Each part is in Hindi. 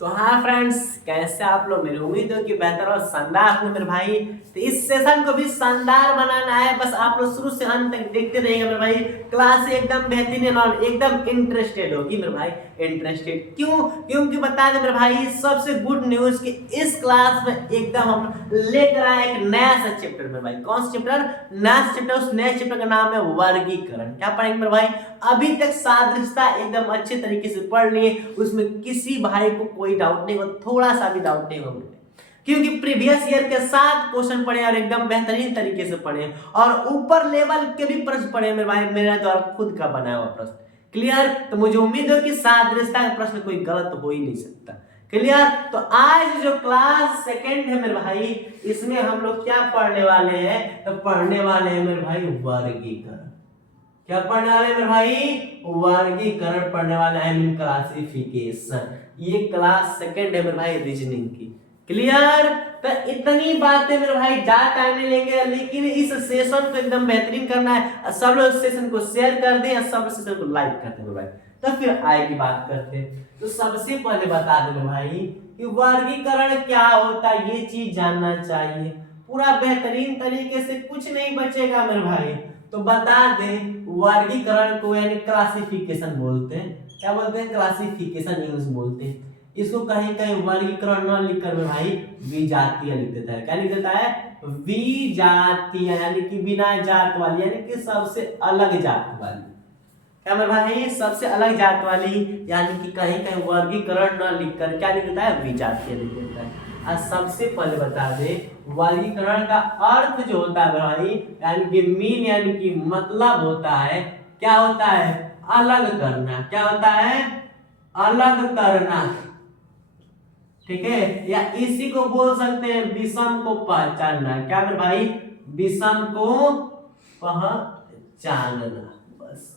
तो हाँ फ्रेंड्स, कैसे आप लोग। मेरी उम्मीद है कि बेहतर और शानदार हो मेरे भाई। तो इस सेशन को भी शानदार बनाना है, बस आप लोग शुरू से अंत तक देखते रहिएगा मेरे भाई। क्लास एकदम बेहतरीन और एकदम इंटरेस्टेड होगी मेरे भाई। इंटरेस्टेड क्यों? क्योंकि बता दें मेरे भाई, सबसे गुड न्यूज कि इस क्लास में एकदम हम लेकर आए एक नया सा चैप्टर मेरे भाई। कौन सा चैप्टर? नया चैप्टर। उस नए चैप्टर का नाम है वर्गीकरण। क्या पढ़ेंगे मेरे भाई? अभी तक सादृश्यता एकदम अच्छे तरीके से पढ़ लिए, उसमें किसी भाई को कोई डाउट नहीं होगा, थोड़ा सा भी डाउट नहीं होगा, क्योंकि प्रीवियस ईयर के 7 क्वेश्चन पढ़े और एकदम बेहतरीन तरीके से पढ़े और ऊपर लेवल के भी प्रश्न पढ़े मेरे भाई, मेरा द्वारा खुद का बनाया हुआ प्रश्न। क्लियर? तो मुझे उम्मीद है कि सादृश्यता का प्रश्न कोई गलत हो ही नहीं सकता। क्लियर? तो आज जो क्लास सेकंड है मेरे भाई, इसमें हम लोग क्या पढ़ने वाले हैं? तो पढ़ने वाले हैं मेरे भाई वर्गीकरण। क्या पढ़ने वाले मेरे भाई? वर्गीकरण पढ़ने वाले हैं, क्लासिफिकेशन। ये क्लास सेकंड है मेरे भाई रीजनिंग की। क्लियर? तो इतनी बातें मेरे भाई, ज्यादा टाइम नहीं लेंगे, लेकिन इस सेशन को एकदम बेहतरीन करना है। सब लोग इस सेशन को शेयर कर दें, सब सेशन को लाइक कर दें मेरे भाई, तो फिर आगे की बात करते हैं। तो सबसे पहले बता दें मेरे भाई कि वर्गीकरण क्या होता है, ये चीज जानना चाहिए पूरा बेहतरीन तरीके से, कुछ नहीं बचेगा मेरे भाई। तो बता दें, वर्गीकरण को यानी क्लासिफिकेशन बोलते हैं। क्या बोलते हैं? क्लासिफिकेशन इंग्लिश बोलते हैं। इसको कहीं कहीं वर्गीकरण न लिखकर में भाई विजातीय लिख देता है। क्या लिख देता है? विजातीय, यानी कि बिना जात वाली, यानी कि सबसे अलग जात वाली। क्या मेरे भाई? सबसे अलग जात वाली, यानी कि कहीं कहीं वर्गीकरण न लिखकर क्या लिख देता है? विजातीय लिख देता है। आज सबसे पहले बता दे, वर्गीकरण का अर्थ जो होता है भाई, यानी कि मीन, यानी कि मतलब होता है, क्या होता है? अलग करना। क्या होता है? अलग करना। ठीक है? या इसी को बोल सकते हैं विषम को पहचानना। क्या मेरे भाई? विषम को पहचानना। बस,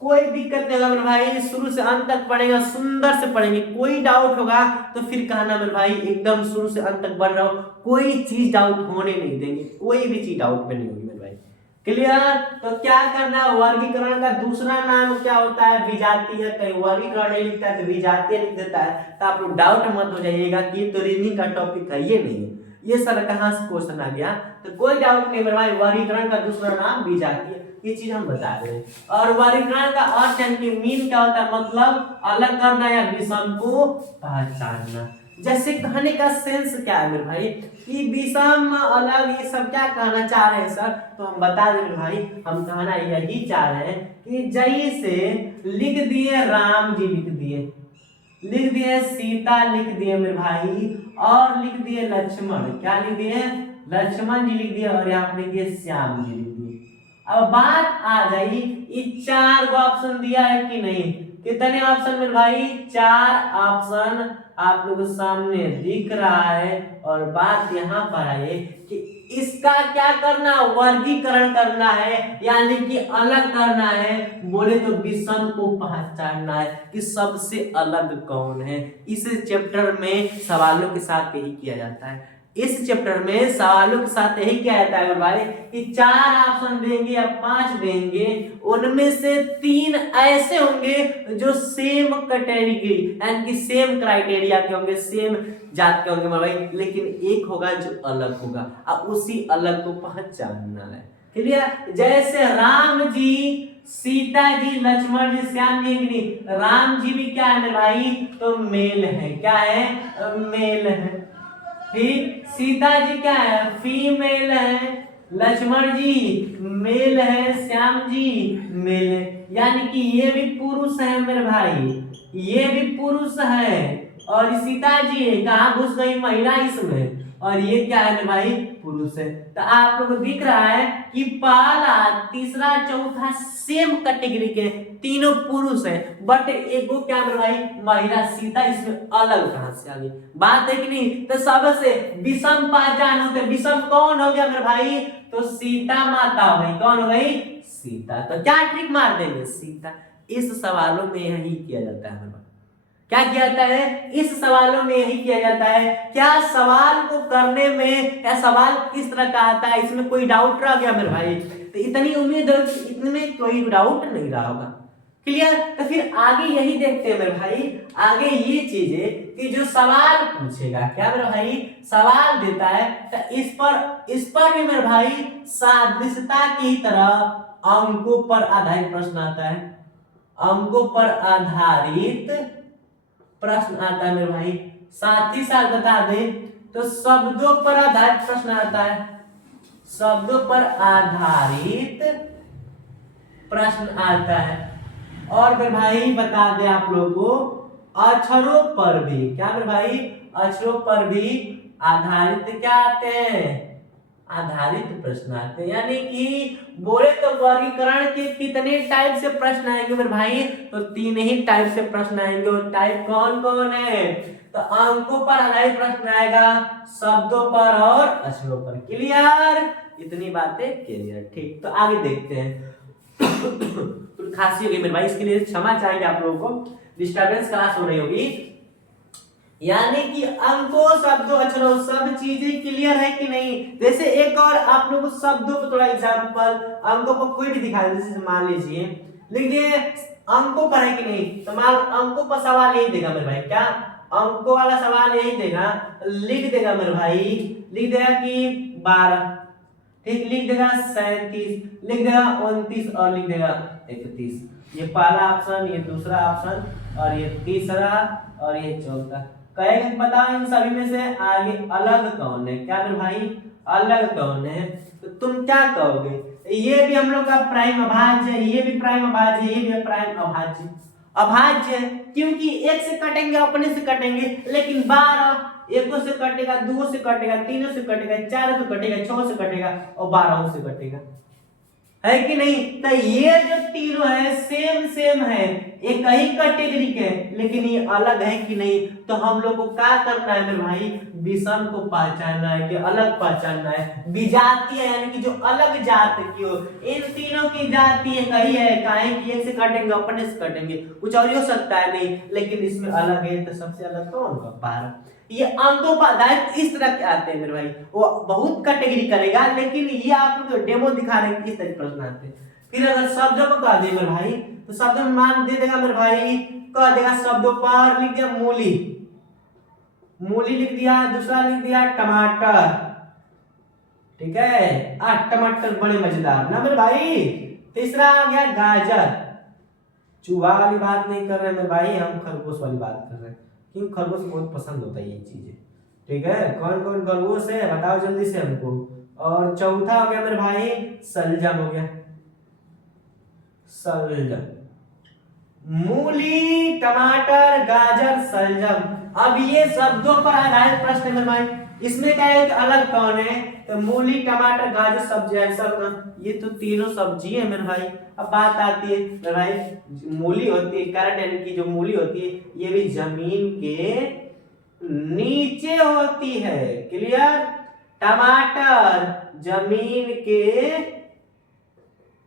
कोई दिक्कत नहीं होगा मेरे भाई, शुरू से अंत तक पढ़ेगा, सुंदर से पढ़ेंगे। कोई डाउट होगा तो फिर कहना मेरे भाई, एकदम शुरू से अंत तक पढ़ रहा हूं, कोई चीज डाउट होने नहीं देंगे, कोई भी चीज डाउट में नहीं होगी मेरे भाई। क्लियर? तो क्या करना है? वर्गीकरण का दूसरा नाम क्या होता है? विजातीय। कहीं वर्गीकरण नहीं लिखता है तो विजातीय लिख देता है। तो आप लोग डाउट मत हो जाइएगा कि ये तो रीजनिंग का टॉपिक है, ये नहीं है, ये सर कहाँ से क्वेश्चन आ गया। तो कोई डाउट नहीं मेरे भाई, वर्गीकरण का दूसरा नाम विजातीय, ये चीज हम बता रहे हैं। और वर्गीकरण का अर्थ यानी कि मीन क्या होता है? मतलब अलग करना या विषम को पहचानना। जैसे कहने का सेंस क्या है मेरे भाई कि विषम अलग, ये सब क्या कहना चाह रहे हैं सर? तो हम बता दें मेरे भाई, हम कहना यही चाह रहे हैं कि जैसे लिख दिए राम जी, लिख दिए सीता, लिख दिए मेरे भाई, और लिख दिए लक्ष्मण। क्या लिख दिए? लक्ष्मण जी लिख दिए, और यहाँ पर लिख दिए श्याम जी लिख दिए। अब बात आ गई, ये 4 ऑप्शन दिया है कि नहीं? कितने ऑप्शन मेरे भाई? 4 ऑप्शन आप लोगों के सामने दिख रहा है। और बात यहाँ पर है कि इसका क्या करना? वर्गीकरण करना है, यानी कि अलग करना है। बोले तो विषम को पहचानना है कि सबसे अलग कौन है। इस चैप्टर में सवालों के साथ यही किया जाता है। इस चैप्टर में सवालों के साथ यही क्या आता है भाई कि 4 ऑप्शन देंगे या 5 देंगे, उनमें से 3 ऐसे होंगे जो सेम कैटेगरी यानी कि सेम क्राइटेरिया के होंगे, सेम जात के होंगे भाई, लेकिन एक होगा जो अलग होगा, अब उसी अलग को पहचानना है। क्लियर? जैसे राम जी, सीता जी, लक्ष्मण जी, श्याम जी। राम जी भी क्या है मेरे भाई? तो मेल है। क्या है? मेल है। ठीक, सीता जी क्या है? फीमेल है। लक्ष्मण जी मेल है। श्याम जी मेल है, यानी कि ये भी पुरुष है मेरे भाई, ये भी पुरुष है। और सीता जी कहाँ घुस गई? महिला इसमें। और ये क्या है मेरे भाई? पुरुष है। तो आप लोगों को दिख रहा है कि पहला, तीसरा, चौथा सेम कैटेगरी के तीनों पुरुष है, बट एक वो क्या मेरे भाई? महिला सीता, इसमें अलग कहां से आ गई? बात है कि नहीं? तो सबसे विषम पहचान होते, विषम कौन हो गया मेरे भाई? तो सीता माता हो गई। कौन हो गई? सीता। तो क्या ट्रिक मार देंगे? सीता। इस सवालों में यही किया जाता है मेरे भाई। क्या किया जाता है? इस सवालों में यही किया जाता है। क्या सवाल को करने में, या सवाल किस तरह का आता है, इसमें कोई डाउट रह गया मेरे भाई? तो इतनी उम्मीद है कि इनमें कोई डाउट नहीं रहा होगा। क्लियर। तो फिर आगे यही देखते हैं मेरे भाई, आगे ये चीजें कि जो सवाल पूछेगा, क्या मेरे भाई सवाल देता है, तो इस पर भी मेरे भाई सादृश्यता की तरह अंकों पर आधारित प्रश्न आता है, अंकों पर आधारित प्रश्न आता है मेरे भाई। साथ ही साथ बता दे तो शब्दों पर आधारित प्रश्न आता है, शब्दों पर आधारित प्रश्न आता है। और मेरे भाई बता दे आप लोगों को अक्षरों पर भी, क्या मेरे भाई अक्षरों पर भी आधारित क्या आते हैं, आधारित प्रश्न आते हैं। यानी कि बोले तो वर्गीकरण के कितने टाइप से प्रश्न आएंगे मेरे भाई, तो 3 ही टाइप से प्रश्न आएंगे। और टाइप कौन कौन है, तो अंकों पर आधारित प्रश्न आएगा, शब्दों पर और अक्षरों पर। क्लियर, इतनी बातें क्लियर, ठीक। तो आगे देखते हैं। तो खांसी होगी मेरे भाई, इसके लिए क्षमा चाहेंगे आप लोगों को, डिस्टर्बेंस क्लास हो रही होगी। यानी कि अंकों शब्दों अक्षरों सब चीजें क्लियर है कि नहीं। जैसे एक और आप लोगों को शब्दों पर थोड़ा एग्जांपल, अंकों को कोई भी दिखा दे, जैसे मान लीजिए लिख दिए अंकों पर है कि नहीं, तो मान अंकों पर सवाल यही देगा मेरे भाई, क्या अंकों वाला सवाल यही देगा, लिख देगा मेरे भाई, लिख देगा कि 12, ठीक, लिख देगा 37, लिख देगा 29 और लिख देगा 31। ये पहला ऑप्शन, ये दूसरा ऑप्शन और ये तीसरा और ये चौथा। कहेगा बताओ इन सभी में से आगे अलग कौन है, क्या मेरे भाई अलग कौन है, तो तुम क्या कहोगे। ये भी हम लोग का प्राइम अभाज्य है, ये भी प्राइम अभाज्य, ये भी प्राइम अभाज्य, अभाज्य क्योंकि एक से कटेंगे अपने से कटेंगे, लेकिन 12 1 से कटेगा, 2 से कटेगा, 3 से कटेगा, 4 से कटेगा, 6 से कटेगा और 12 से कटेगा, है कि नहीं। तो ये जो तीनों है सेम सेम है, एक ही कैटेगरी के, लेकिन ये अलग है कि नहीं। तो हम लोग को क्या करना है मेरे भाई, विषम को पहचानना है कि अलग पहचानना है। विजातीय यानी कि जो अलग जात की हो, इन तीनों की जाति एक ही है, काहे कि एक से कटेंगे अपने से कटेंगे, कुछ और हो सकता है नहीं, लेकिन इसमें अलग है। तो सबसे अलग कौन होगा, 12। ये अंकों पर आधारित इस तरह के आते हैं मेरे भाई, वो बहुत कैटेगरी करेगा, लेकिन ये आप लोग डेमो दिखा रहे हैं किस तरह प्रश्न आते हैं। फिर अगर शब्दों को कह दे मेरे भाई, तो शब्दों में मान दे देगा मेरे भाई, कह देगा शब्दों पर लिख दिया मूली, मूली लिख दिया, दूसरा लिख दिया टमाटर, ठीक है, टमाटर बड़े मजेदार ना मेरे भाई। तीसरा आ गया गाजर, चूहा वाली बात नहीं कर रहे मेरे भाई, हम खरगोश वाली बात कर रहे हैं, क्योंकि खरगोश बहुत पसंद होता है ये चीजें, ठीक है। कौन कौन खरगोश है बताओ जल्दी से हमको। और चौथा हो गया मेरे भाई सलजम, हो गया सलजम, मूली टमाटर गाजर सलजम। अब ये शब्दों पर आधारित प्रश्न है मेरे भाई, इसमें क्या है कि अलग कौन है, तो मूली टमाटर गाजर सब्जी है सब, ये तो तीनों सब्जी है मेरे भाई। अब बात आती है मेरे भाई, मूली होती है, कैरेट यानी कि जो मूली होती है, ये भी जमीन के नीचे होती है, क्लियर। टमाटर जमीन के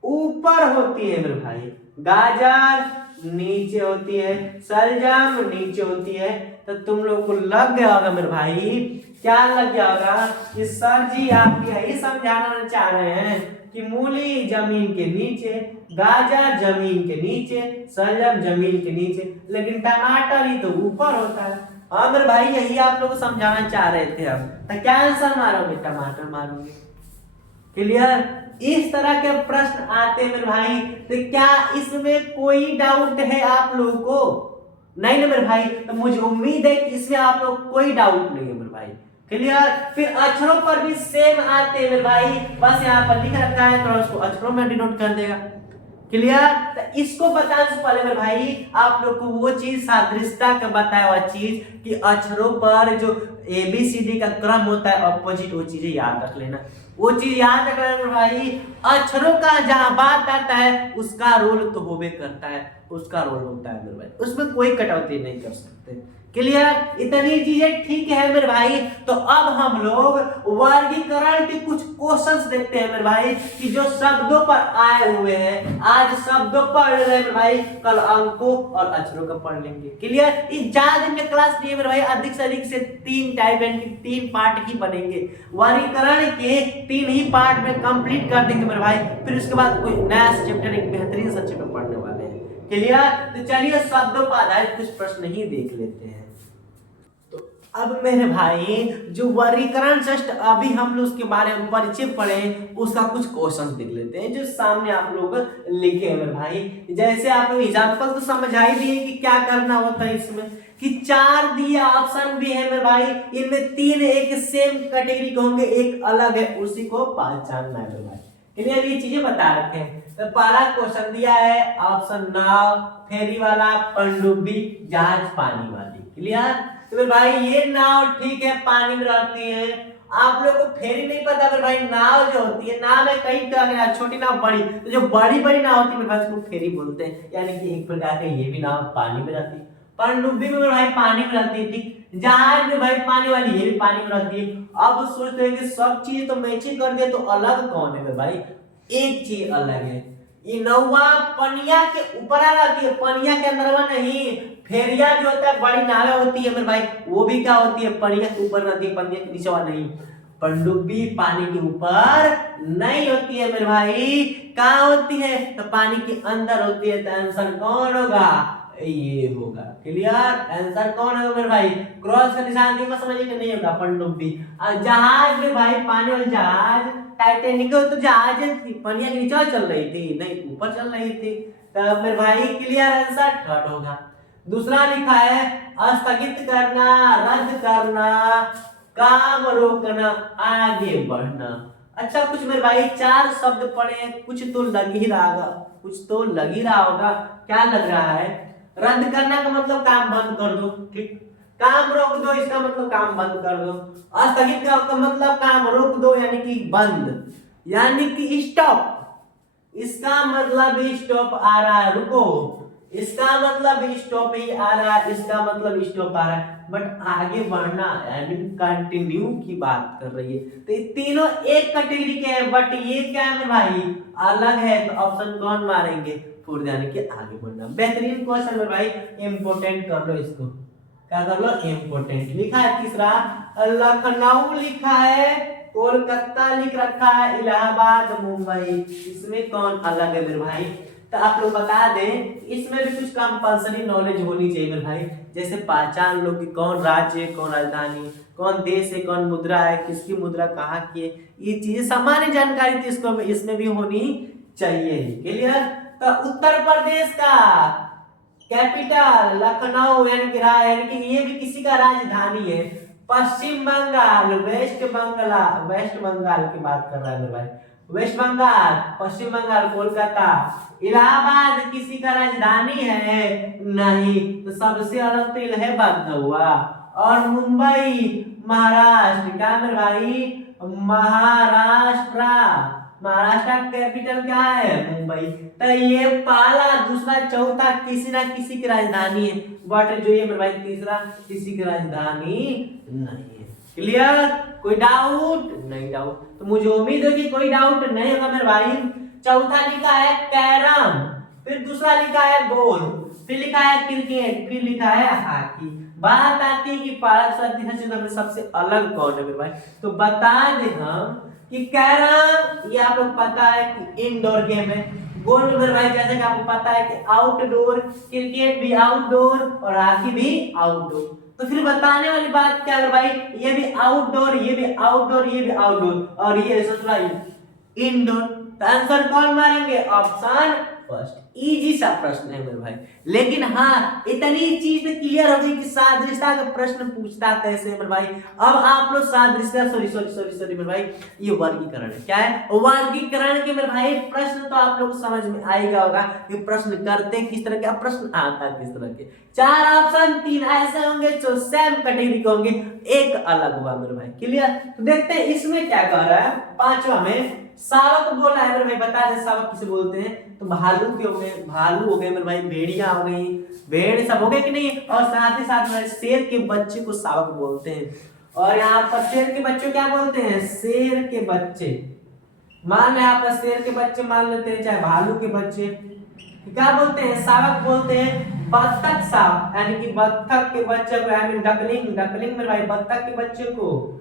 ऊपर होती है मेरे भाई, गाजर नीचे होती है, सलजम नीचे होती है। तो तुम लोग को लग गया होगा मेरे भाई, क्या लग गया होगा कि सर जी आप यही समझाना चाह रहे हैं कि मूली जमीन के नीचे, गाजर जमीन के नीचे, सलजम जमीन के नीचे, लेकिन टमाटर ही तो ऊपर होता है। हाँ मेरे भाई यही आप लोग को समझाना चाह रहे थे। अब तो क्या आंसर मारोगे, टमाटर मारोगे, क्लियर। इस तरह के प्रश्न आते हैं मेरे भाई, तो क्या इसमें कोई डाउट है आप लोगों को, नहीं ना मेरे भाई। तो मुझे उम्मीद है कि इसमें आप लोग कोई डाउट नहीं है मेरे भाई, क्लियर। फिर अक्षरों पर भी सेम आते हैं मेरे भाई, बस यहाँ पर लिख रखा है तो उसको अक्षरों में डिनोट कर देगा, क्लियर। तो इसको बताने से पहले मेरे भाई आप लोग को वो चीज सादृश्यता का बताया हुआ चीज कि अक्षरों पर जो ABCD का क्रम होता है अपोजिट, वो चीजें याद रख लेना, वो चीज याद रख लेना मेरे भाई। अक्षरों का जहां बात आता है उसका रोल तो होबे करता है, उसका रोल होता है मेरे भाई, उसमें कोई कटौती नहीं कर सकते, क्लियर। इतनी चीजें ठीक है मेरे भाई। तो अब हम लोग वर्गीकरण के कुछ क्वेश्चंस देखते हैं मेरे भाई, कि जो शब्दों पर आए हुए हैं। आज शब्दों पढ़ रहे हैं मेरे भाई, कल अंकों और अक्षरों का पढ़ लेंगे, क्लियर। इस ज्यादा दिन में क्लास नहीं है मेरे भाई, अधिक से अधिक से 3 टाइप यानी कि 3 पार्ट ही बनेंगे, वर्गीकरण के 3 ही पार्ट में कंप्लीट कर देंगे मेरे भाई। फिर उसके बाद कोई नया चैप्टर, एक बेहतरीन सा चैप्टर पढ़ने वाले हैं, क्लियर? तो चलिए शब्दों पर आधारित कुछ प्रश्न ही देख लेते हैं। तो अब मेरे भाई जो वर्गीकरण जस्ट अभी हम लोग उसके बारे में परिचय पढ़े, उसका कुछ क्वेश्चन देख लेते हैं जो सामने आप लोग लिखे हैं मेरे भाई। जैसे आप लोग एग्जाम्पल तो समझ ही दिए कि क्या करना होता है इसमें, कि 4 दिया ऑप्शन भी है मेरे भाई, इनमें 3 एक सेम कैटेगरी के होंगे, एक अलग है, उसी को पहचानना है मेरे भाई। क्लियर? ये चीजें बता रखे हैं। तो पहला क्वेश्चन दिया है ऑप्शन नाव, फेरी वाला, पनडुब्बी, जहाज पानी वाली। क्लियर? तो मेरे भाई ये नाव ठीक है पानी में रहती है। आप लोग को फेरी नहीं पता मेरे भाई, नाव जो होती है, नाव में कई तरह की, छोटी नाव बड़ी, तो जो बड़ी बड़ी नाव होती है मेरे भाई उसको फेरी बोलते हैं, यानी कि एक प्रकार के ये भी नाव पानी में रहती है। पनडुब्बी में भाई पानी में रहती है, ठीक। जहाज में भाई पानी वाली, ये भी पानी में रहती है। अब सोचते हैं कि सब चीज तो मैचिंग कर दिए, तो अलग कौन है मेरे भाई? एक चीज अलग है, ये नौवा पनिया के ऊपर रहती है, पनिया के अंदर नहीं। फेरिया जो होता है बड़ी नावें होती है मेरे भाई, वो भी क्या होती है? पनिया के ऊपर रहती है, पनिया के नीचे नहीं। पनडुब्बी पानी के ऊपर नहीं होती है मेरे भाई, कहाँ होती है? तो पानी के अंदर होती है। तो आंसर कौन होगा? ये होगा। क्लियर? आंसर कौन होगा मेरे भाई? क्रॉस का निशान देखो, समझिए कि नहीं होगा पनडुब्बी। जहाज में भाई पानी वाली जहाज, टाइटैनिक तो जहाज थी, पनिया के नीचे चल रही थी, नहीं ऊपर चल रही थी। तो मेरे भाई क्लियर आंसर थर्ड होगा। दूसरा लिखा है स्थगित करना, रद्द करना, काम रोकना, आगे बढ़ना। अच्छा कुछ मेरे भाई 4 शब्द पढ़े हैं, कुछ तो लग ही रहा होगा, कुछ तो लग ही रहा होगा। क्या लग रहा है? रद्द करना का मतलब काम बंद कर दो, ठीक। काम रोक दो, इसका मतलब काम बंद कर दो। स्थगित का मतलब काम रोक दो, यानी कि बंद, यानी कि स्टॉप। इसका मतलब स्टॉप आ रहा है, रुको। इसका मतलब स्टॉप ही आ रहा है, इसका मतलब स्टॉप आ रहा है, बट आगे बढ़ना यानी कंटिन्यू की बात कर रही है। तो ये तीनों एक कैटेगरी के हैं, बट ये क्या है भाई? अलग है। तो ऑप्शन कौन मारेंगे? फूड, यानी कि आगे बढ़ना। बेहतरीन क्वेश्चन है भाई, इंपोर्टेंट कर लो इसको। क्या कर लो? इंपोर्टेंट। लिखा है तीसरा लखनऊ, लिखा है कोलकाता, लिख रखा है इलाहाबाद, मुंबई। इसमें कौन अलग है मेरे भाई? तो आप लोग बता दें, इसमें भी कुछ कंपल्सरी नॉलेज होनी चाहिए मेरे भाई। जैसे पहचान लो कि कौन राज्य है, कौन राजधानी, कौन देश है, कौन मुद्रा है, किसकी मुद्रा कहाँ की है, ये चीजें सामान्य जानकारी थी, इसको इसमें भी होनी चाहिए। क्लियर? तो उत्तर प्रदेश का कैपिटल लखनऊ, यानी कि ये भी किसी का राजधानी है। पश्चिम बंगाल, वेस्ट बंगाल की बात कर रहा है मेरे भाई, वेस्ट बंगाल, पश्चिम बंगाल, कोलकाता। इलाहाबाद किसी का राजधानी है? नहीं। तो सबसे अलग तो इलाहाबाद ना हुआ। और मुंबई महाराष्ट्र, क्या मेरे भाई? महाराष्ट्र, महाराष्ट्र का कैपिटल क्या है? मुंबई। तो ये पहला, दूसरा, चौथा किसी ना किसी की राजधानी है, बट जो ये मेरे भाई तीसरा किसी की राजधानी नहीं है। क्लियर? कोई डाउट? नहीं डाउट। तो मुझे उम्मीद है कि कोई डाउट नहीं होगा मेरे भाई। चौथा लिखा है कैरम, फिर दूसरा लिखा है गोल्फ, फिर लिखा है क्रिकेट, फिर लिखा है हॉकी। बात आती है कि भारत में सबसे अलग कौन है मेरे भाई? तो बता दे हम कि कैरम, ये आप लोग पता है कि इंडोर गेम है। गोल्फ मेरे भाई जैसे कि आपको पता है कि आउटडोर, क्रिकेट भी आउटडोर और हॉकी भी आउटडोर। तो फिर बताने वाली बात क्या है भाई? ये भी आउटडोर, ये भी आउटडोर, ये भी आउटडोर, और ये सोचना इंडोर। तो आंसर कौन मारेंगे? Option first. इजी सा प्रश्न है मेरे भाई, लेकिन हाँ इतनी चीज क्लियर हो गई कि सादृश्यता का प्रश्न पूछता कैसे मेरे भाई। अब आप लोग सादृश्यता, सॉरी मेरे भाई, ये वर्गीकरण है। क्या है? वर्गीकरण के मेरे भाई प्रश्न तो आप लोग समझ में आएगा होगा कि प्रश्न करते किस तरह के, प्रश्न आता किस तरह के। 4 ऑप्शन, 3 ऐसे होंगे जो सेम कैटेगरी के होंगे, एक अलग हुआ मेरे भाई। क्लियर? तो देखते हैं इसमें क्या कह रहा है। 5वां में शावक बोला है मेरे भाई, बता दे शावक किसे बोलते हैं? तो भालू के हो गए, भालू हो गए मेरे भाई, भेड़िया हो गई, भेड़ सब हो गए कि नहीं। और साथ ही साथ में शेर के बच्चे को शावक बोलते हैं। और यहाँ पर शेर के बच्चे क्या बोलते हैं? शेर के बच्चे। मान लें आप शेर के बच्चे मान लेते हैं, चाहे भालू के बच्चे, क्या बोलते हैं? शावक बोलते हैं। बत्तख शावक, यानी कि बत्तख के बच्चे को, यानी डकलिंग मेरे भाई, बत्तख के बच्चे को,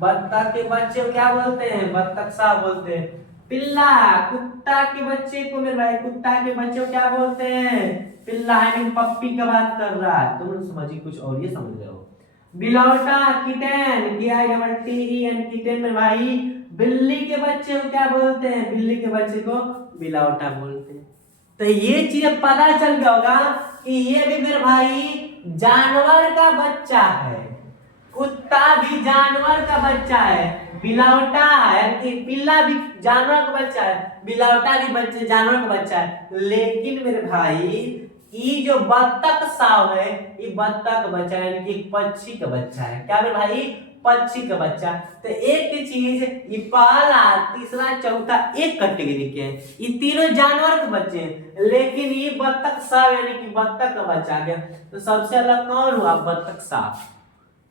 बत्तख के बच्चे को क्या बोलते हैं? बत्तख शावक बोलते हैं। पिल्ला, कुत्ता के बच्चे को मेरे भाई, कुत्ता के बच्चे को क्या बोलते हैं? पिल्ला है, मीन पप्पी का बात कर रहा है। तुम लोग समझिए कुछ और ये समझ रहे हो। बिलौटा, किटेन, KITTEN, किटेन मेरे भाई, बिल्ली के बच्चे को क्या बोलते हैं? बिल्ली के बच्चे को बिलौटा बोलते हैं। तो ये चीज पता चल गया होगा कि ये भी मेरे भाई जानवर का बच्चा है। कुत्ता भी जानवर का बच्चा है, बिलौटा है कि पिल्ला भी जानवर का बच्चा है, बिलौटा भी बच्चे जानवर का बच्चा है। लेकिन मेरे भाई ये जो बत्तख साव है, ये बत्तख का बच्चा है, यानी कि पक्षी का बच्चा है। क्या मेरे भाई? पक्षी का बच्चा। तो एक चीज, ये पहला, तीसरा, चौथा एक कैटेगरी के हैं, ये तीनों जानवर के बच्चे हैं, लेकिन ये बत्तख साव यानी कि बत्तख का बच्चा आ गया। तो सबसे अलग कौन हुआ? बत्तख साव।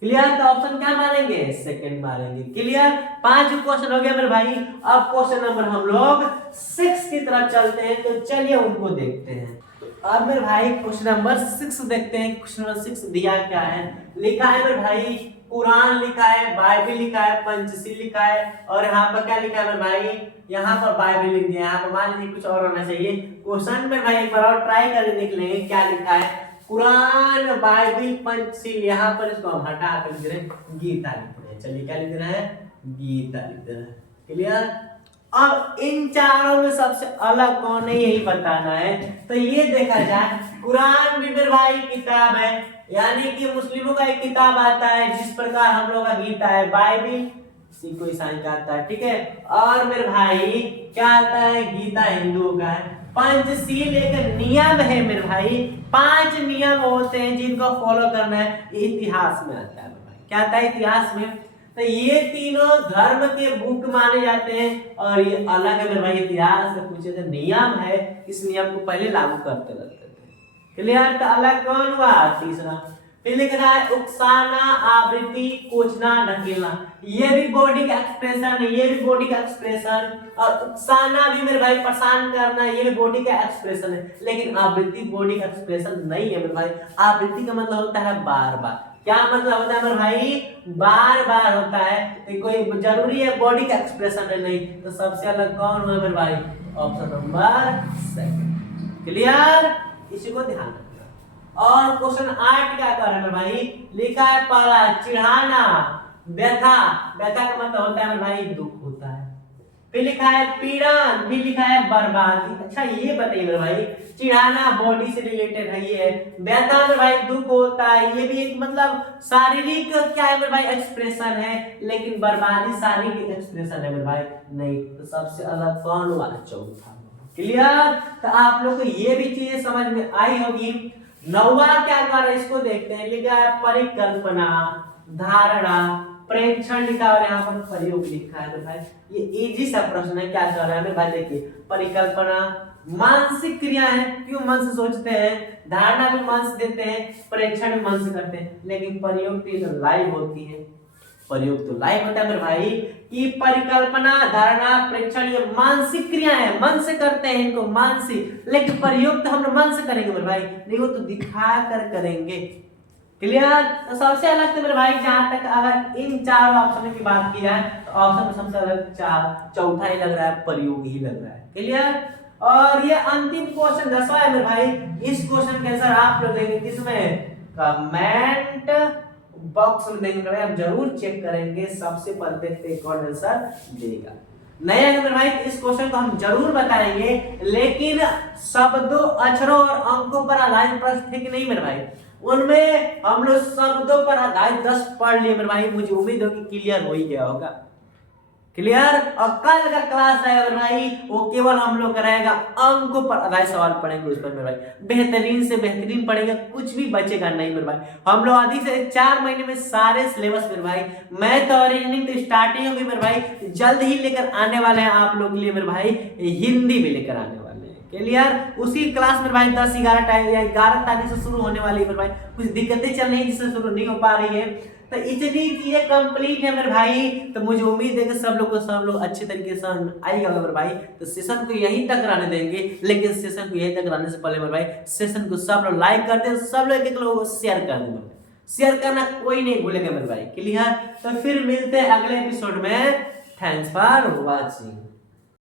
क्लियर? तो ऑप्शन क्या मारेंगे? सेकंड मारेंगे। क्लियर? 5 क्वेश्चन हो गया मेरे भाई। अब क्वेश्चन नंबर हम लोग 6 की तरफ चलते हैं, तो चलिए उनको देखते हैं। अब मेरे भाई क्वेश्चन नंबर 6 देखते हैं। क्वेश्चन नंबर 6 दिया क्या है? लिखा है मेरे भाई कुरान लिखा है, बाइबल लिखा है, पंचशील लिखा है, और यहाँ पर क्या लिखा है मेरे भाई? यहाँ पर बाइबल लिख दिया है। यहाँ पर मान लीजिए कुछ और होना चाहिए। क्वेश्चन में भाई एक बार और ट्राई करके देख लेंगे क्या लिखा है। कुरान, बाइबल, पंचशील, यहाँ पर इसको हम हटा कर लिख रहे हैं गीता लिख रहे हैं। चलिए क्या लिख रहे हैं? गीता लिख रहे हैं। क्लियर? अब इन चारों में सबसे अलग कौन है यही बताना है। तो ये देखा जाए, कुरान भी मेरे भाई किताब है, यानी कि मुस्लिमों का एक किताब आता है, जिस प्रकार हम लोग का गीता है। बाइबल सिख को ईसाई का आता है, ठीक है। और मेरे भाई क्या आता है? गीता हिंदुओं का है। पंचशील एक नियम है मेरे भाई, 5 नियम होते हैं जिनको फॉलो करना है। ये इतिहास में आता है मेरे भाई। क्या आता है? इतिहास में। तो ये तीनों धर्म के बुक माने जाते हैं, और ये अलग है मेरे भाई। इतिहास में कुछ ऐसे नियम है, इस नियम को पहले लागू करते रहते थे। क्लियर? तो अलग कौन हुआ? तीसरा। फिर लिख रहा है उकसाना, आवृत्ति, कोचना, ढकेलना। ये भी बॉडी का एक्सप्रेशन है, ये भी बॉडी का एक्सप्रेशन। और उकसाना भी मेरे भाई परेशान करना, ये भी बॉडी का एक्सप्रेशन है। लेकिन आवृत्ति बॉडी का एक्सप्रेशन नहीं है मेरे भाई। आवृत्ति का मतलब होता है बार बार। क्या मतलब होता है मेरे भाई? बार बार होता है। तो कोई जरूरी है बॉडी का एक्सप्रेशन है नहीं। तो सबसे अलग कौन हुआ मेरे भाई? Option number 7। क्लियर? इसी को ध्यान रखना। और क्वेश्चन 8 क्या कर रहे हैं भाई? लिखा है पहला चिढ़ाना, व्यथा। व्यथा का मतलब होता है मेरे भाई दुख होता है। फिर लिखा है पीड़न, फिर लिखा है बर्बादी। अच्छा ये बताइए मेरे भाई, चिढ़ाना बॉडी से रिलेटेड है, ये है। व्यथा में भाई दुख होता है, ये भी एक मतलब शारीरिक क्या है मेरे भाई? एक्सप्रेशन है। लेकिन बर्बादी शारीरिक एक्सप्रेशन है मेरे भाई नहीं। तो सबसे अलग कौन हुआ? चौथा। क्लियर? तो आप लोग को ये भी चीजें समझ में आई होगी। 9वां क्या कर रहे हैं इसको देखते हैं। लिखा है परिकल्पना, धारणा, प्रेक्षण लिखा है, और यहाँ पर प्रयोग लिखा है। तो भाई ये इजी सा प्रश्न है। क्या कर रहा है भाई? देखिए, परिकल्पना मानसिक क्रिया है, क्यों मन से सोचते हैं, धारणा भी मन से देते हैं, प्रेक्षण भी मन से करते हैं। लेकिन प्रयोग तो लाइव होती है। प्रयोग तो लाइव होता है मेरे भाई कि परिकल्पना, धारणा, प्रेक्षण ये मानसिक क्रिया है, मन से करते हैं इनको, मानसिक। लेकिन प्रयोग तो हम लोग मन से करेंगे मेरे भाई नहीं, वो तो दिखा कर करेंगे। क्लियर? तो सबसे अलग तो मेरे भाई जहां तक अगर इन 4 ऑप्शन की बात की जाए तो ऑप्शन में सबसे अलग चौथा ही लग रहा है, प्रयोग ही लग रहा है। क्लियर? और ये अंतिम क्वेश्चन 10वां है मेरे भाई। इस क्वेश्चन के आंसर आप लोग देंगे किसमें? कमेंट बॉक्स में देंगे भाई। हम जरूर चेक करेंगे, सबसे परफेक्ट एक और आंसर देगा। नहीं है मेरे भाई, इस क्वेश्चन को हम जरूर बताएंगे, लेकिन शब्दों, अक्षरों और अंकों पर आधारित प्रश्न थे कि नहीं मेरे भाई? उनमें हम लोग शब्दों पर आधारित 10 पढ़ लिए मेरे भाई। मुझे उम्मीद हो कि क्लियर हो ही गया होगा। क्लियर? और कल का क्लास रहेगा मेरे भाई, वो केवल हम लोग रहेगा अंकों पर आधारित सवाल पढ़ेंगे उस पर मेरे भाई। बेहतरीन से बेहतरीन पढ़ेंगे, कुछ भी बचेगा नहीं मेरे भाई। हम लोग अधिक से 4 महीने में सारे सिलेबस मेरे भाई, मैथ और रीजनिंग तो स्टार्टिंग होगी मेरे भाई, जल्द ही लेकर आने वाले हैं आप लोग के लिए मेरे भाई। हिंदी भी लेकर आने वाले हैं। क्लियर? उसी क्लास में भाई 10-11 टाइम या 11 तारीख से शुरू होने वाली है मेरे भाई। कुछ दिक्कतें चल रही है जिससे शुरू नहीं हो पा रही है, तो इतनी चीजें कंप्लीट है मेरे भाई। तो मुझे उम्मीद है कि सब लोग अच्छे तरीके से आएगा मेरे भाई। तो सेशन को यहीं तक रहने देंगे, लेकिन सेशन को यहीं तक रहने से पहले मेरे भाई सेशन को सब लोग लाइक कर दें, सब लोग एक लोगों को शेयर कर दें। शेयर करना कोई नहीं भूलेगा मेरे भाई। क्लियर? तो फिर मिलते हैं अगले एपिसोड में। Thanks for watching.